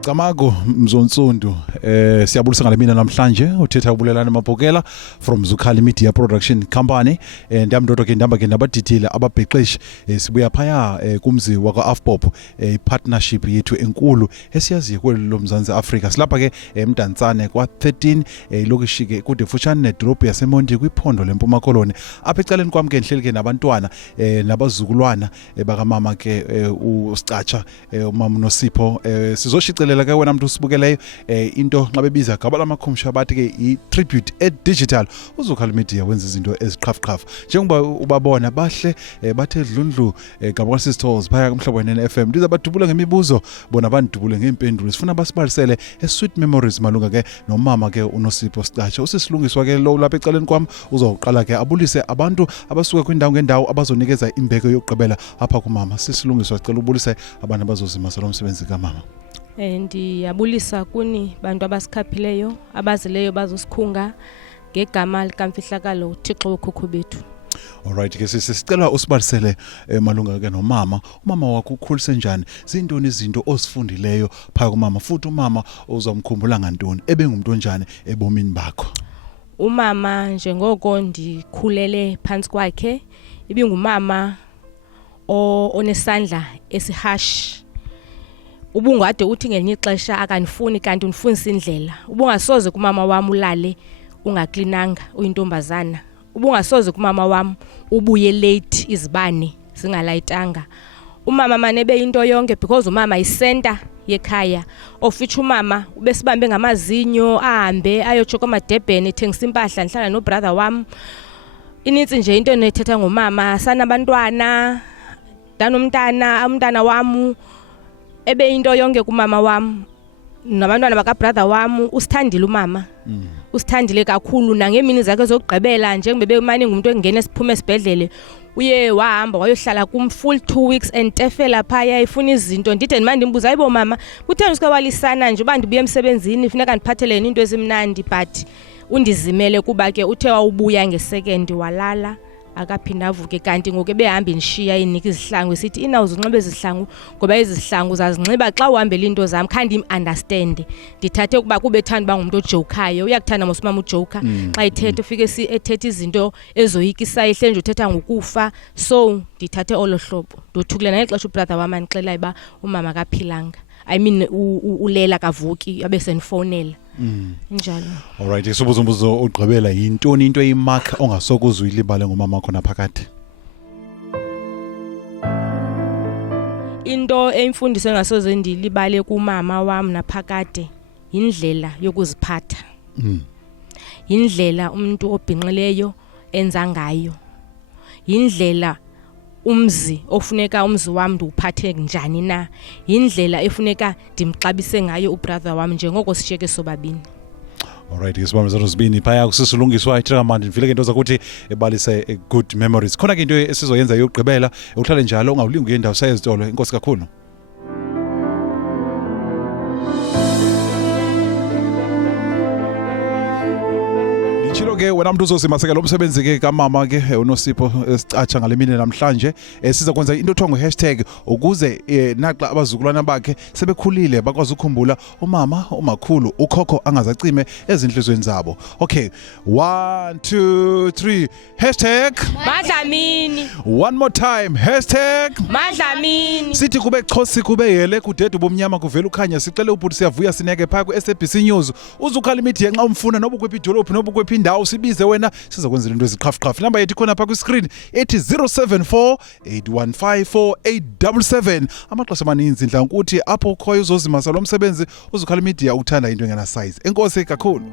Camago Mzonsundu siyabulisa ngale mina namhlanje uthetha ubulelani BHOKELA from ZUKHALI Media Production Company ndamndodo ke ndamba ke nabadidile ababheqeshi sibuya phaya kumzi waka AFPOP partnership yethu enkulu esiyaziyo kwelo Mzansi Africa silapha ke Mdantsane kwa 13 ilokishi ke kude fushane nedrop yaseMonti kwiphondo lempuma koloni apha eceleni kwami ke nhleli ke nabantwana nabazukulwana bakamama ke uSicatsha umama uNosipho sizoshicelela ke wena muntu usibukeleyo into nxa bebiza gaba lamakhumsha bathi ke i-tribute digital uZUKHALI Media wenza izinto eziqhafuqhafu njengoba ubabona bahle bathe dlundlu gaba sisithols phaya kumhlobo FM ndiza badubula ngemibuzo bona bandubule ngeimpendulo sifuna basibalisele sweet memories malunga ke nomama ke uNosipho Sicatsha usisilungiswa ke lo lapha eceleni kwami uzoqala ke abulise abantu abasuka kwindawo ngendawo abazonikeza imbeko yokugqibela apha kumama sisilungiswa sicela ubulise abantu abazozima salomsebenzi kamama. Ndiyabulisa kuni bantu abasikhaphileyo abazileyo bazosikhunga ngegama likamfihlakalo uThixo wokhokho bethu. Alright ke sicela usibalisele malunga ke nomama umama wakho ukhulise njani zintoni izinto osifundileyo phaya kumama futhi umama uzomkhumbula ngantoni ebengumuntu onjani ebomini bakho. Umama njengoko ndikhulele phansi kwakhe ibingumama onesandla esihash ubungade uthi ngelinye ixesha akanifuni kanti unifunisa indlela ubungasoze kumama wami ulale ungaklinanga uyintombazana ubungasoze kumama wami ubuye late izibane zingalayitanga umama manebe into yonke because umama isenta yekhaya oficha umama ubesibambe ngamazinyo ahambe ayojoka amadebheni ethengisa impahla ndihlala no brother wami initsi nje into nethetha ngomama sanabantwana umntana wami ebe into yonke kumama wami nabantwana baka brother wami usithandile umama usithandile kakhulu nangemini zakhe zokugqibela njengoba bemani ngumuntu engena esiphume esibhedlele uye wahamba wayohlala kum full 2 weeks entefela phaya ifuna izinto ndide manje ndimbuza ayibo mama kutheni uske walisana nje uba ndibuye emsebenzini kufuneka ndiphathelene into ezimnandi but undizimele kuba ke uthe wawubuya ngesecond walala akaphinda avuke kanti ngoku ebehamba inishiya inika izihlangu sithi inawuze unxibe izihlangu ngoba izihlangu zazinxiba xa uhambela into zami khandi understand ndithathe ukuba kube ethanda uba ngumuntu ojokayo uyakuthanda mosumama ujoka xa ithethe ufike ethethe izinto ezoyikisa ihle nje uthetha ngokufa so ndithathe olohlobo ndothukile naye xesha ubrother wami anixela iba umama kaphilanga I mean ulela kavuki abe senfonela njalo. Alright umbuzo ogqibela yintoni into eyimark ongasokuze uyilibale ngomama wakho naphakade. Into emfundiso engasoze ndilibale kumama wami naphakade indlela yokuziphatha. Indlela umuntu obhinqileyo enza ngayo. Indlela umzi ofuneka umzi wami ndiwuphathe njani na indlela efuneka ndimxabise ngayo ubrother wami njengoko sishiyeke sobabini. Alright isibambe zozibini phaya kusisulungiswa ithira manje mfile ke into zakuthi ebalise good memories khona ke into esizoyenza yokugqibela uhlale njalo ungawulingi indawo sayezitolo inkosi kakhulu. Chilo ke wena umuntu uzosimaseka lo msebenzi ke kamama ke uNosipho Sicatsha ngale mini namhlanje siza kwenza into ethwa ngo ukuze naxa abazukulwana bakhe sebekhulile bakwazi ukukhumbula umama umakhulu ukhokho angazacime ezinhlizweni zabo. Okay 1 2 3 #Madlamini. One more time #Madlamini. Sithi kube chosi kube yele kudede bomnyama kuvela ukhanya sicela ubhuti siyavuya sineke phaya ku SABC News uZUKHALI Media nxa umfuna noba kwephi idolophu noba kwephi indawo sibize wena siza kwenza into eziqhafuqhafu number yethu khona pha ku screen ethi 0748154877 amaxesha amaninzi ndla ukuthi apho ukhoyo uzozimasa lo msebenzi uZUKHALI Media uthanda into engena size enkosi kakhulu.